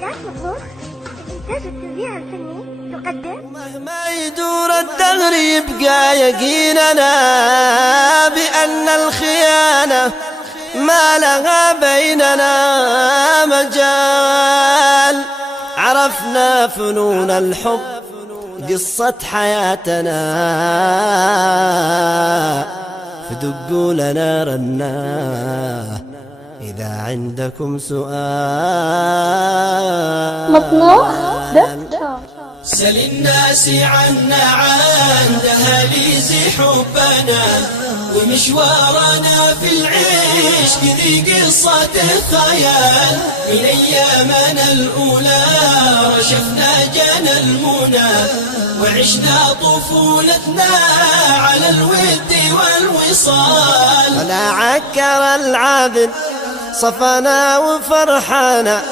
تسجيلات مطبوخ الإنتاج والتوزيع الفني تقدم. مهما يدور الدهر يبقى يقيننا بأن الخيانة ما لها بيننا مجال. عرفنا فنون الحب قصة حياتنا، فدقوا لنا رناه إذا عندكم سؤال. مطبوخ دكتور. سل الناس عنا عن دهاليز حبنا ومشوارنا في العيش كذي قصة خيال. من أيامنا الأولى رشفنا جنى المنى وعشنا طفولتنا على الود والوصال. ولا عكر العادل صفنا وفرحانا،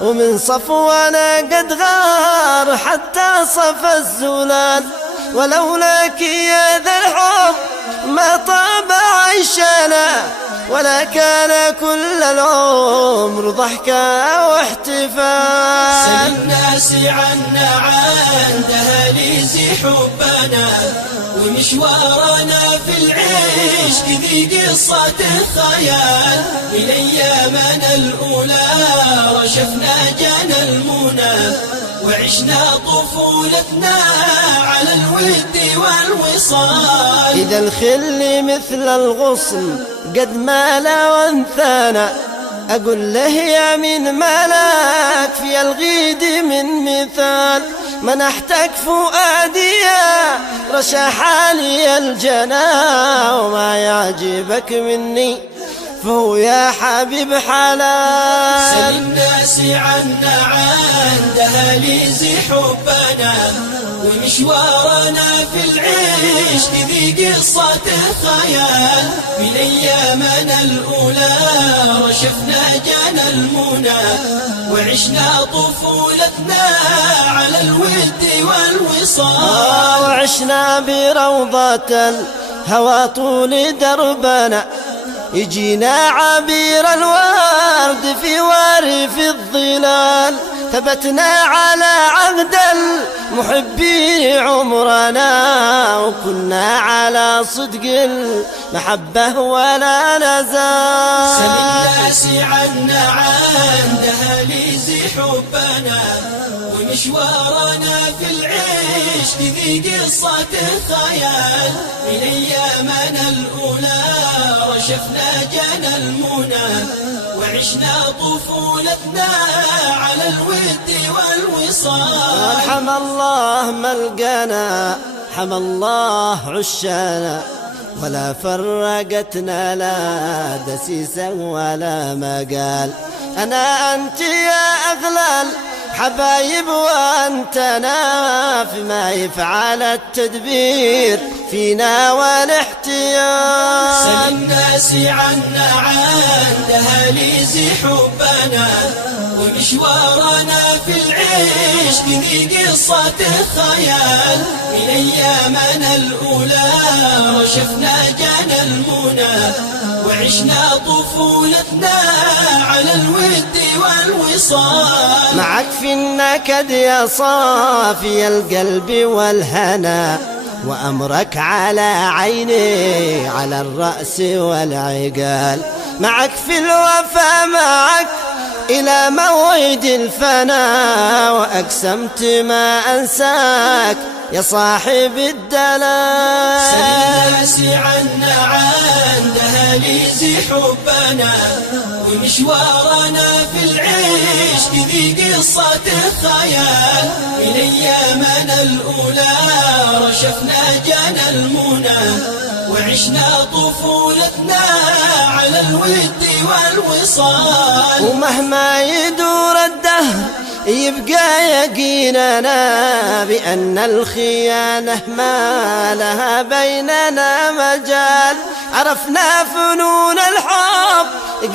ومن صفوانا قد غار حتى صف الزلال. ولولاك يا ذا الحب ما طاب عيشنا، ولا كان كل العمر ضحكة واحتفال. سل الناس عنا عن دهاليز حبنا ومشوارنا في العيش كذي قصة خيال. من أيامنا الأولى رشفنا جنى المنى وعشنا طفولتنا على الود والوصال. إذا الخل مثل الغصن قد مال وانثانا، أقول له يا من ملاك في الغيد من مثال. منحتك فؤادي يا رشحاني الجنا، وما يعجبك مني فهو يا حبيب حلال. سل الناس عنا عن دهاليز حبنا ومشوارنا في العيش كذي قصة خيال. من أيامنا الأولى رشفنا جنى المنى وعشنا طفولتنا على الود والوصال. وعشنا بروضة الهوى طول دربنا، يجينا عبير الورد في وارف الظلال. ثبتنا على عهد المحبين عمرنا، وكنا على صدق المحبة ولا نزال. سل الناس عنا عن دهاليز حبنا ومشوارنا في العيش كذي قصة خيال. من أيامنا الأولى رشفنا جنى المنى وعشنا طفولتنا على الود والوصال. حمى الله ملقانا، حمى الله عشانا، ولا فرقتنا لا دسيسا ولا مقال. أنا أنت يا أغلى الحبايب وأنتنا، فيما يفعل التدبير فينا والاحتيال. سل الناس عنا عن دهاليز حبنا ومشوارنا في العيش كذي قصة خيال. من أيامنا الأولى رشفنا جنى المنى وعشنا طفولتنا على الود والوصال. معك في النكد يا صافي القلب والهنا، وأمرك على عيني على الرأس والعقال. معك في الوفا معك إلى موعد الفنا، وأقسمت ما أنساك يا صاحب الدلال. سل الناس عنا عن دهاليز حبنا ومشوارنا في العيش كذي قصة خيال. من أيامنا الأولى رشفنا جنى المنى وعشنا طفولتنا على الود والوصال. ومهما يدور الدهر يبقى يقيننا بأن الخيانة ما لها بيننا مجال. عرفنا فنون الحب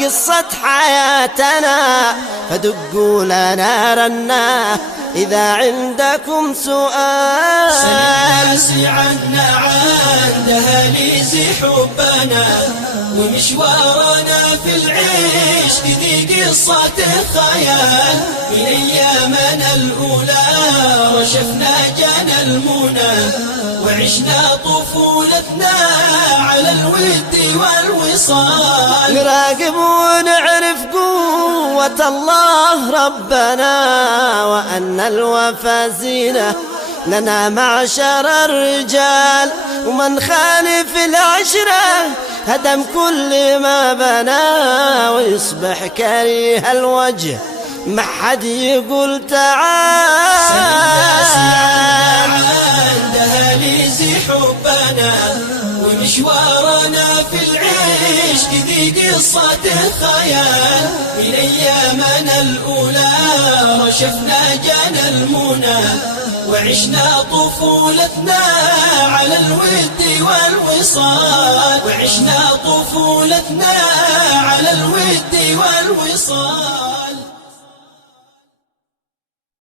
قصة حياتنا، فدقوا لنا رناه إذا عندكم سؤال. سل الناس عنا عن دهاليز حبنا ومشوارنا في العيش ذي قصة خيال. من أيامنا الأولى رشفنا جانا المنى وعشنا طفولتنا على الود والوصال. نراقب ونعرف قوة الله ربنا وأن الوفا زينة لنا معشر الرجال. ومن خالف العشرة هدم كل ما بنى ويصبح كريه الوجه ما حد يقول تعال. عن دهاليز حبنا ومشوارنا في العيش ذي قصة خيال. من أيامنا الأولى رشفنا جانا المنى وعشنا طفولتنا على الود والوصال. وعشنا طفولتنا على الود والوصال.